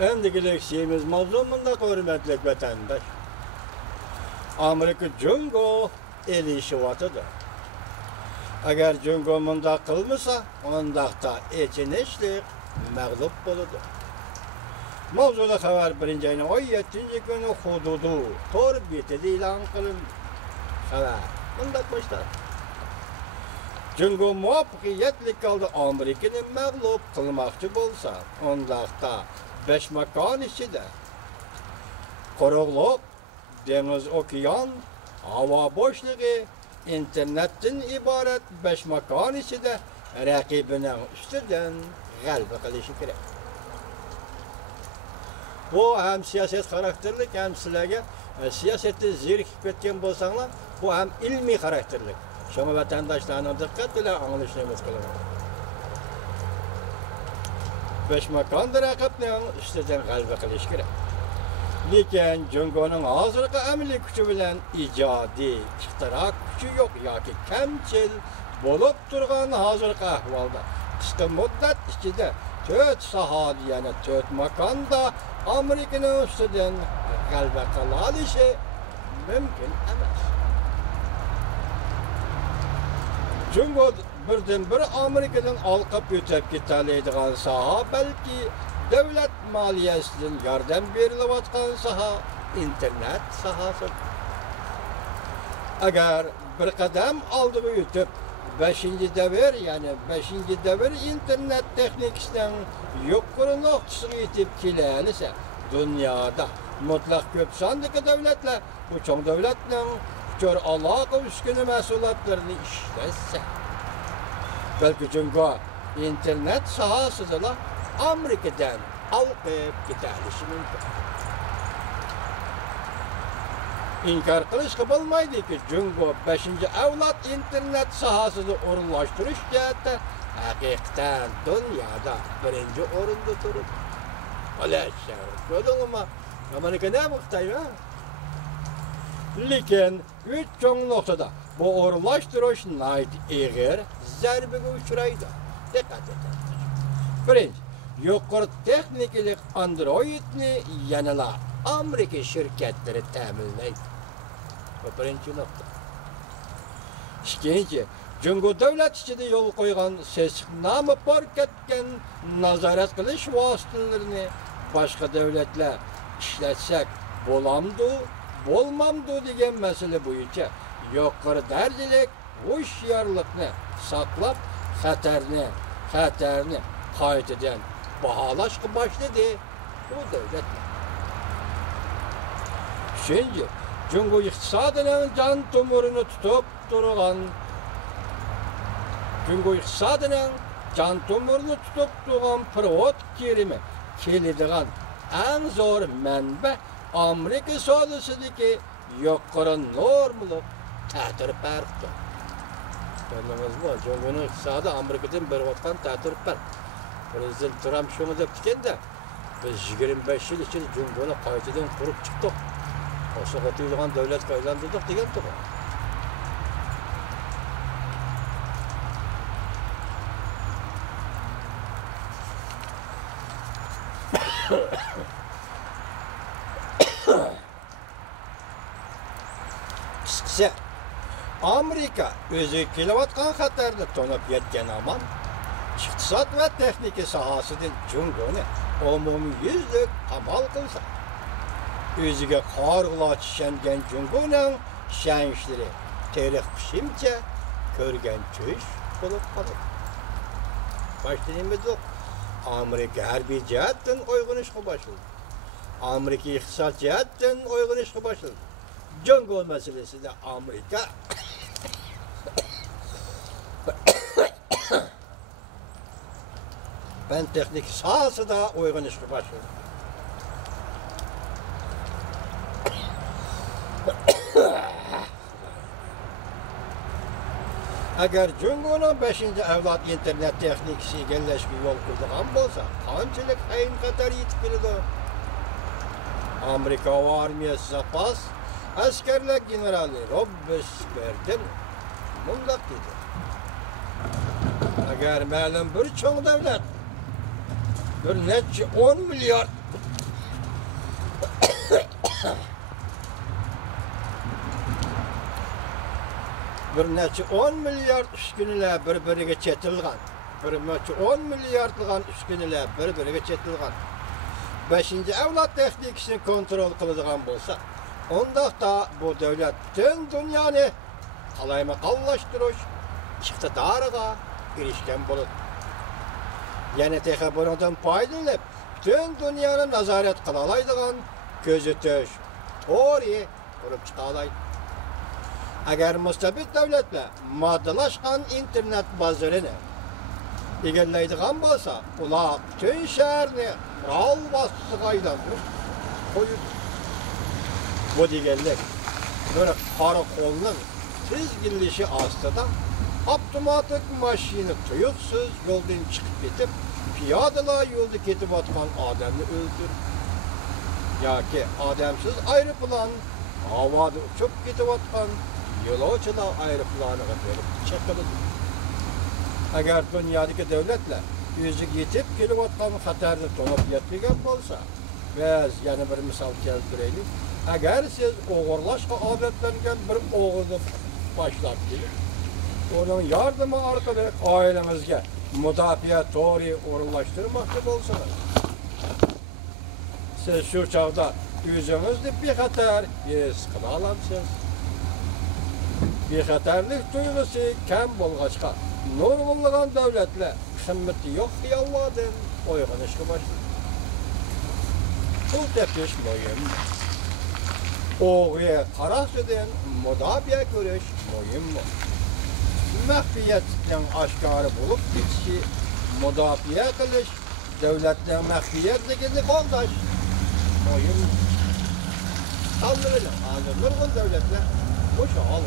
Endigilik şeyimiz mazlumunda hürmetlik vatandaş. Amerika Jungo elişivatıdır. Eğer Jungo munda kılmasa, ondaqda eçinişlik mağlup boludu. Mavzuda haber 1. ayının 17. günü hududu tor betide ilan kılındı. Haber bundak başlar. Jungo muvaffakiyetli kaldı Amerika'nı mağlup kılmakçı bolsa, ondaqda 5 makan içinde Qoruqluq, deniz, okyan, hava boşluğu, internetten ibaret 5 makan içinde rakibinin üstünden galba qilishi kerak. Bu hem siyaset karakterlik hem sizlarga siyasette zerikib ketgan bo'lsanglar, bu hem ilmi karakterlik. Şoma vatandaşlarning diqqat bilan anglashini umid qilaman. 5 makonda raqibning üstüden galba qilish kerak. Lekin Jungoning hozirgi amaliy kuchi bilan ijodiy ixtiroq kuchi yo'q yoki kamchil bo'lib turgan hozirgi ahvolda qisqa muddat ichida 4 sohada yana 4 makonda Amerikaning ustidan g'alaba qila olishi mumkin emas. Jungo birdan-bir Amerikadan olqib o'tib ketadigan soha balki davlat moliyasidan yordam berilayotgan soha internet sohasi. Agar bir qadam oldiga o'tib 5-ci davr, yani 5-ci davr internet texnikasidan yuqori nuqtasini yetib kelanisa, dunyoda mutlaq ko'p sondagi davlatlar bu cho'ng davlatning uchar aloqa uskuna mas'uliyatlarini ishlasa, balki Jungo internet sohasida Amerikadan olqib ketilishi mumkin. İnkar qilishga bo'lmaydiki, Jungo 5-avlod internet sohasini o'rinlashtirish jihatda haqiqatan dunyoda 1-o'rinda turibdi. Olasha, ko'rdingmi? Amerika nima qildi? Lekin uch cho'ng nuqtada bu o'rinlashtirish nayt eg'ir zarbaga uchraydi. Diqqat eting. Birinchi, yuqori texnikalik Androidni yanala Amerika şirketleri ta'minlaydi. Bu birinchi nuqta. Ikkinchi, Jungo davlat ichida yo'l qo'ygan nomi bor ketgan nazorat qilish vositalarini boshqa davlatlar ishlatsak bo'lamdi, bo'lmamdi degan masala bo'yicha yuqori darajalik hushyorlikni saqlab, xatarni qaytadan baholashga boshladi bu davlatlar. Üçüncü, Jungo iqtisodining jon tomirini tutib turgan pirot kerimi keladigan eng zo'r manba Amerika savdosidagi yuqori normalik ta'tir farqi. Bilamiz-mi? Jungoning iqtisodi Amerikadan berayotgan ta'tir farq. Prezident Trump shuni deb tikanda, biz 25 yil ichida Jungoni qaytadan qurib chiqdik. Oşağa tuyulgan devlet kaylandırdık degan to'g'ri. Qisqasi, Amerika o'zi kelayotgan xatarni to'nib yetgan amon, iqtisod va texnika sohasidan Jungoni umumyuzlik qamal qilsa, o'ziga qorg'uloq ishongan Jungoning shanishlari tarix qishimcha ko'rgan tush bo'lib qoldi. Boshlanimiz yo'q. Amerika harbiy jihatdan uyg'onishga boshladi. Amerika iqtisod jihatdan uyg'onishga boshladi. Jungo masalasida Amerika fan texnik sohasida uyg'onishga boshladi. Agar Jungoning 5-avlod internet texnikasi egallashga yo'l qo'ygan bo'lsa, qanchalik qiyin xatar yetib keladi. Amerika armiyasi zapas askarlar generali Robespierre mundaq dedi. Agar ma'lum bir cho'ng davlat bir necha 10 milliard bir neçe 10 milyard üsküneler bir-biriga chetilgan. Bir neçe 10 milyardlagan üsküneler bir-biriga chetilgan. 5-ci avlod texnikasini kontrol qiladigan bo'lsa, ondaqda bu davlat tüm dünyani qalayma-qallashtirish iqtidoriga erishgan bo'ladi. Yana texa bundan foydalanib, tüm dünyani nazorat qila oladigan kuzatish, to'g'ri qurib chiqa oladi. Agar mustabid davlatlar moddalashgan internet bozorini egallaydigan bo'lsa, ular tüm shaharni qurol vositasiga aylantirib qo'yib, bu deganlik bir qora qo'lning tizginlishi ostida avtomatik mashina tuyuqsiz yo'ldan chiqib ketib, piyodalar yo'lda ketayotgan odamni o'ldirib, yoki odamsiz aeroplan havoda uchib ketayotgan yo'lovchilar aeroplaniga berib chaqiradi. Agar dunyodagi davlatlar o'ziga yetib kelayotgan xatarni to'g'ri yetmagan bo'lsa, biz yana bir misol keltiraylik. Agar siz o'g'irlashga odatlangan bir o'g'ilni boshlab kelib, onun yardımı orqali oilangizga mudofaa to'g'ri o'rinlashtirmoqchi bo'lsangiz, siz shu chog'da o'zingizni bexatar his qila olasiz. Bexatarlik tuyg'usi kam bo'lg'achqa, nurg'unlagan davlatlar qimmati yo'q xiyollardan uyg'onishga boshladi. Pul tepish muhim. O'g'ri qarashdan mudofaa ko'rish muhim. Məxfiyyətdən aşkarı bulup geçişi, müdafiə qilish, devletdən məxfiyyətligini qoldaş. Mühim. Saldırılar, hazır nurgun devletler bu şahal